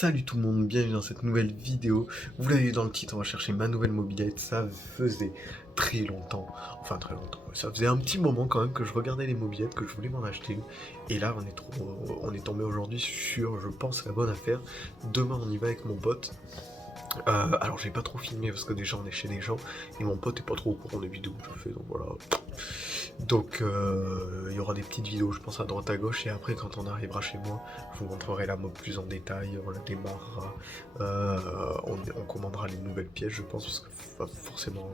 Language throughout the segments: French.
Salut tout le monde, bienvenue dans cette nouvelle vidéo. Vous l'avez vu dans le titre, on va chercher ma nouvelle mobilette. Ça faisait très longtemps, ça faisait un petit moment quand même que je regardais les mobilettes, que je voulais m'en acheter une. Et là on est tombé aujourd'hui sur, je pense, la bonne affaire. Demain on y va avec mon pote. Alors j'ai pas trop filmé parce que déjà on est chez des gens et mon pote est pas trop au courant des vidéos que je fais, donc voilà. Donc il y aura des petites vidéos je pense à droite à gauche, et après quand on arrivera chez moi je vous montrerai la mob plus en détail, on la démarrera, on commandera les nouvelles pièces je pense, parce qu'il va forcément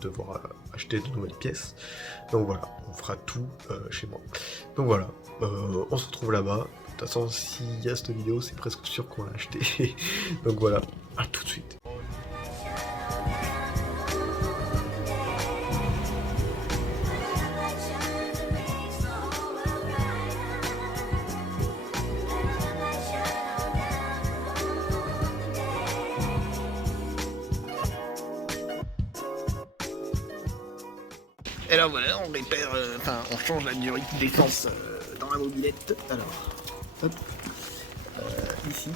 devoir acheter de nouvelles pièces. Donc voilà, on fera tout chez moi. Donc voilà, on se retrouve là-bas. De toute façon, s'il y a cette vidéo, c'est presque sûr qu'on l'a acheté. Donc voilà, à tout de suite. Et là voilà, on répare, on change la durite d'essence dans la mobilette. Alors, hop, ici,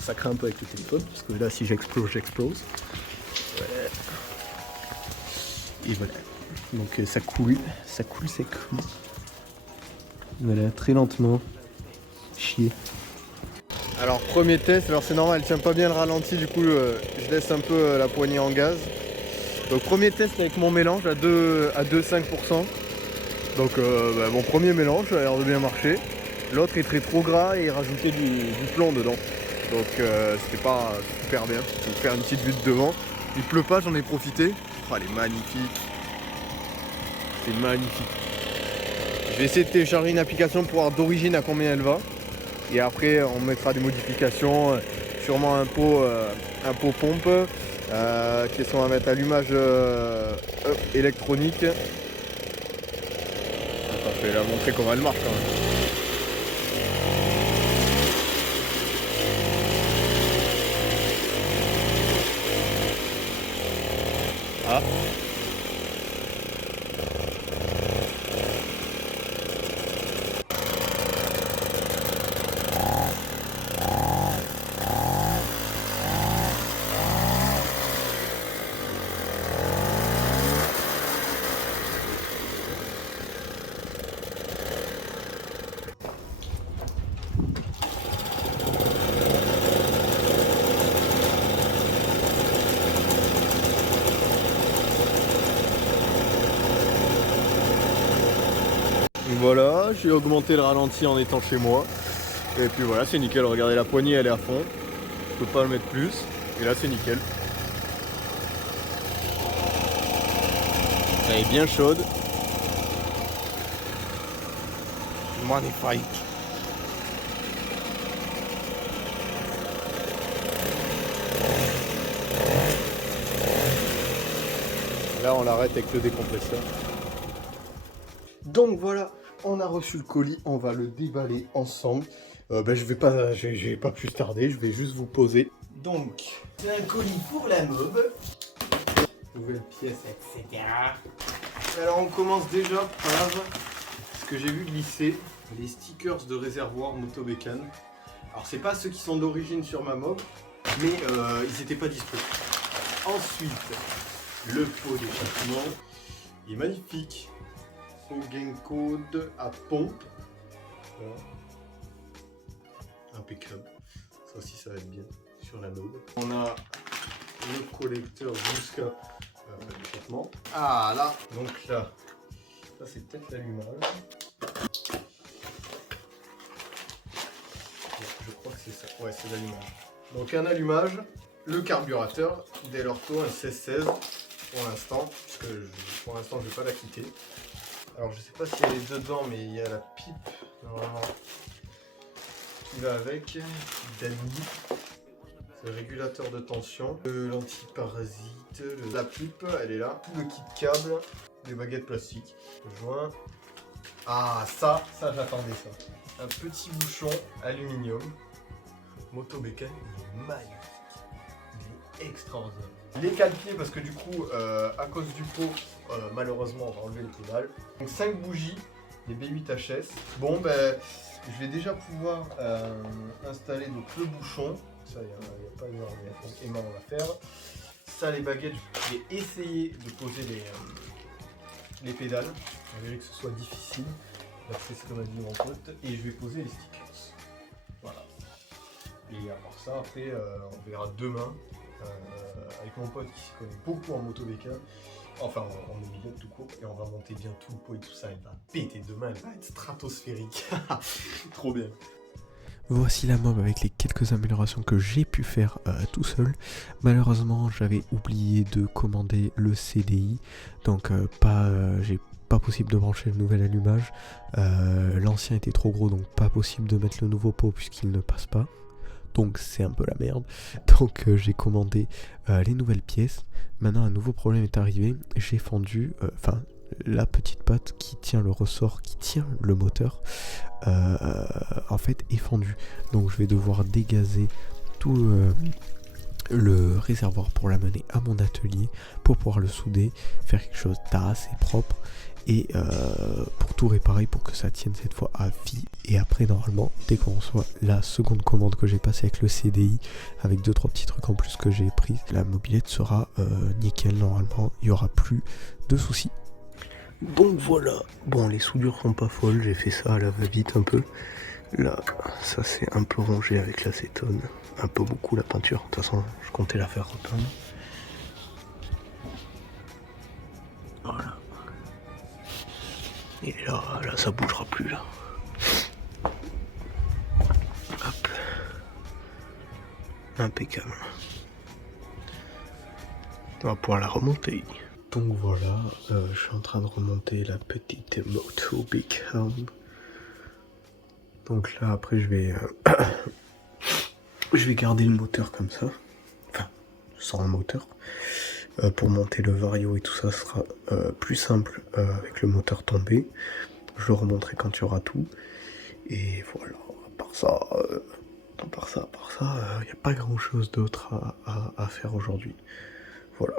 ça craint un peu avec le téléphone, parce que là si j'explose, j'explose. Voilà. Et voilà, donc ça coule, c'est cool. Voilà, très lentement, chier. Alors premier test, alors c'est normal, elle tient pas bien le ralenti, du coup je laisse un peu la poignée en gaz. Donc premier test avec mon mélange à 2,5%. Donc mon premier mélange a l'air de bien marcher. L'autre est trop gras et il rajoutait du plomb dedans. Donc c'était pas super bien. Je vais faire une petite vue de devant. Il pleut pas, j'en ai profité. Oh, elle est magnifique. C'est magnifique. Je vais essayer de télécharger une application pour voir d'origine à combien elle va. Et après on mettra des modifications. Sûrement un pot pompe. Qu'est-ce qu'on va mettre? Allumage électronique. Attends, je vais la montrer comment elle marche quand même. Ah. Voilà, j'ai augmenté le ralenti en étant chez moi. Et puis voilà, c'est nickel. Regardez, la poignée elle est à fond. Je peux pas le mettre plus. Et là c'est nickel. Elle est bien chaude. Magnifique. Là on l'arrête avec le décompresseur. Donc voilà, on a reçu le colis, on va le déballer ensemble. Je vais pas plus tarder, je vais juste vous poser. Donc, c'est un colis pour la mob. Nouvelle pièce, etc. Alors on commence déjà par ce que j'ai vu glisser, les stickers de réservoir Motobécane. Alors c'est pas ceux qui sont d'origine sur ma mob, mais ils n'étaient pas dispo. Ensuite, le pot d'échappement, il est magnifique. Gain code à pompe. Voilà. Impeccable. Ça aussi ça va être bien sur la nobe. On a le collecteur jusqu'à l'échappement. Ah là, donc là, ça c'est peut-être l'allumage. Je crois que c'est ça. Ouais, c'est l'allumage. Donc un allumage, le carburateur, Dell Orto, un 1616 pour l'instant, puisque pour l'instant je vais pas la quitter. Alors je sais pas si elle est dedans, mais il y a la pipe normalement qui va avec, Dani, c'est le régulateur de tension, l'antiparasite, la pipe elle est là, le kit câble, les baguettes plastiques, le joint. Ah ça j'attendais ça. Un petit bouchon aluminium, Motobécane, il est magnifique, il est extraordinaire. Les cale-pieds parce que du coup à cause du pot malheureusement on va enlever le pédale. Donc 5 bougies les B8HS. Bon, ben, je vais déjà pouvoir installer donc, le bouchon. Ça, il n'y a pas énormément à faire. Ça, les baguettes, je vais essayer de poser les pédales. On verra que ce soit difficile. C'est ce que m'a dit mon pote. Et je vais poser les stickers. Voilà. Et à part ça, après, on verra demain avec mon pote qui s'y connaît beaucoup en moto-béca. Enfin, en mobilette tout court. Et on va monter bien tout le pot et tout ça. Elle va péter demain. Elle va être stratosphérique. Trop bien. Voici la mob avec les quelques améliorations que j'ai pu faire tout seul. Malheureusement, j'avais oublié de commander le CDI, donc j'ai pas possible de brancher le nouvel allumage. L'ancien était trop gros, donc pas possible de mettre le nouveau pot puisqu'il ne passe pas. Donc c'est un peu la merde. Donc j'ai commandé les nouvelles pièces. Maintenant un nouveau problème est arrivé. J'ai fendu, la petite patte qui tient le ressort, qui tient le moteur, en fait est fendue. Donc je vais devoir dégazer tout le réservoir pour l'amener à mon atelier pour pouvoir le souder, faire quelque chose d'assez propre et pour tout réparer pour que ça tienne cette fois à vie. Et après normalement dès qu'on reçoit la seconde commande que j'ai passée avec le CDI avec 2-3 petits trucs en plus que j'ai pris, la mobilette sera nickel. Normalement il n'y aura plus de soucis. Donc voilà, bon les soudures sont pas folles, j'ai fait ça à la va-vite un peu. Là, ça c'est un peu rongé avec l'acétone, un peu beaucoup la peinture, de toute façon je comptais la faire repeindre. Voilà. Et là ça bougera plus là. Hop. Impeccable. On va pouvoir la remonter. Donc voilà, je suis en train de remonter la petite moto Big Helm. Donc là après je vais garder le moteur comme ça, enfin sans le moteur. Pour monter le vario et tout ça sera plus simple avec le moteur tombé. Je le remonterai quand il y aura tout. Et voilà, à part ça, il n'y a pas grand chose d'autre à faire aujourd'hui. Voilà.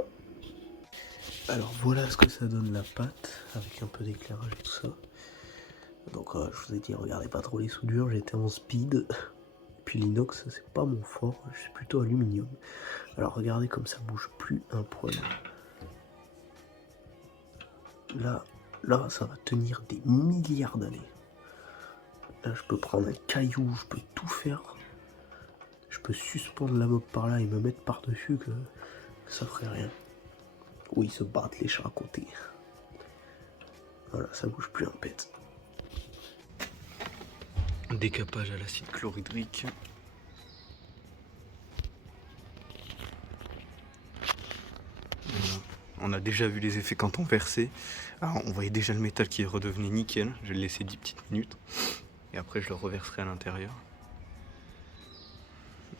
Alors voilà ce que ça donne la pâte, avec un peu d'éclairage et tout ça. Donc je vous ai dit, regardez pas trop les soudures, j'étais en speed. Puis l'inox, c'est pas mon fort, je suis plutôt aluminium. Alors regardez comme ça bouge plus un poil. Là, ça va tenir des milliards d'années. Là, je peux prendre un caillou, je peux tout faire. Je peux suspendre la mob par là et me mettre par-dessus que ça ferait rien. Où ils se battent les chats à côté. Voilà, ça bouge plus un pet. Décapage à l'acide chlorhydrique. Voilà. On a déjà vu les effets quand on versait. Alors, on voyait déjà le métal qui redevenait nickel. Je vais le laisser 10 petites minutes. Et après je le reverserai à l'intérieur.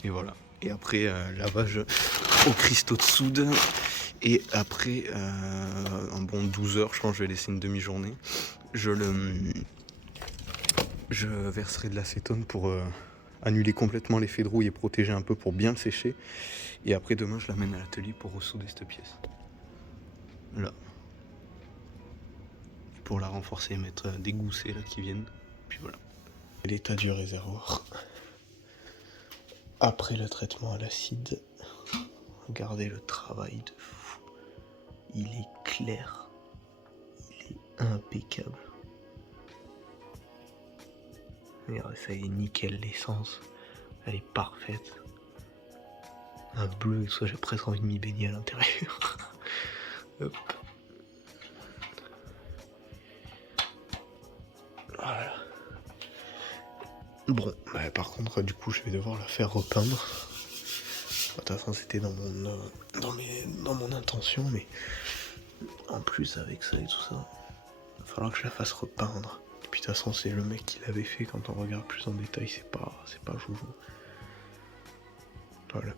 Et voilà. Et après lavage au cristaux de soude. Et après un bon 12 heures, je pense que je vais laisser une demi-journée. Je verserai de l'acétone pour annuler complètement l'effet de rouille et protéger un peu pour bien le sécher. Et après demain je l'amène à l'atelier pour ressouder cette pièce. Là. Pour la renforcer et mettre des goussets là qui viennent. Puis voilà. L'état du réservoir. Après le traitement à l'acide. Regardez le travail de fou. Il est clair. Il est impeccable. Regardez, ça y est nickel, l'essence. Elle est parfaite. Un bleu, et soit j'ai presque envie de m'y baigner à l'intérieur. Hop. Voilà. Bon, bah, par contre, du coup, je vais devoir la faire repeindre. De toute façon, c'était dans mon intention, mais en plus, avec ça et tout ça, il va falloir que je la fasse repeindre. Et puis, de toute façon, c'est le mec qui l'avait fait. Quand on regarde plus en détail, c'est pas joujou. Voilà.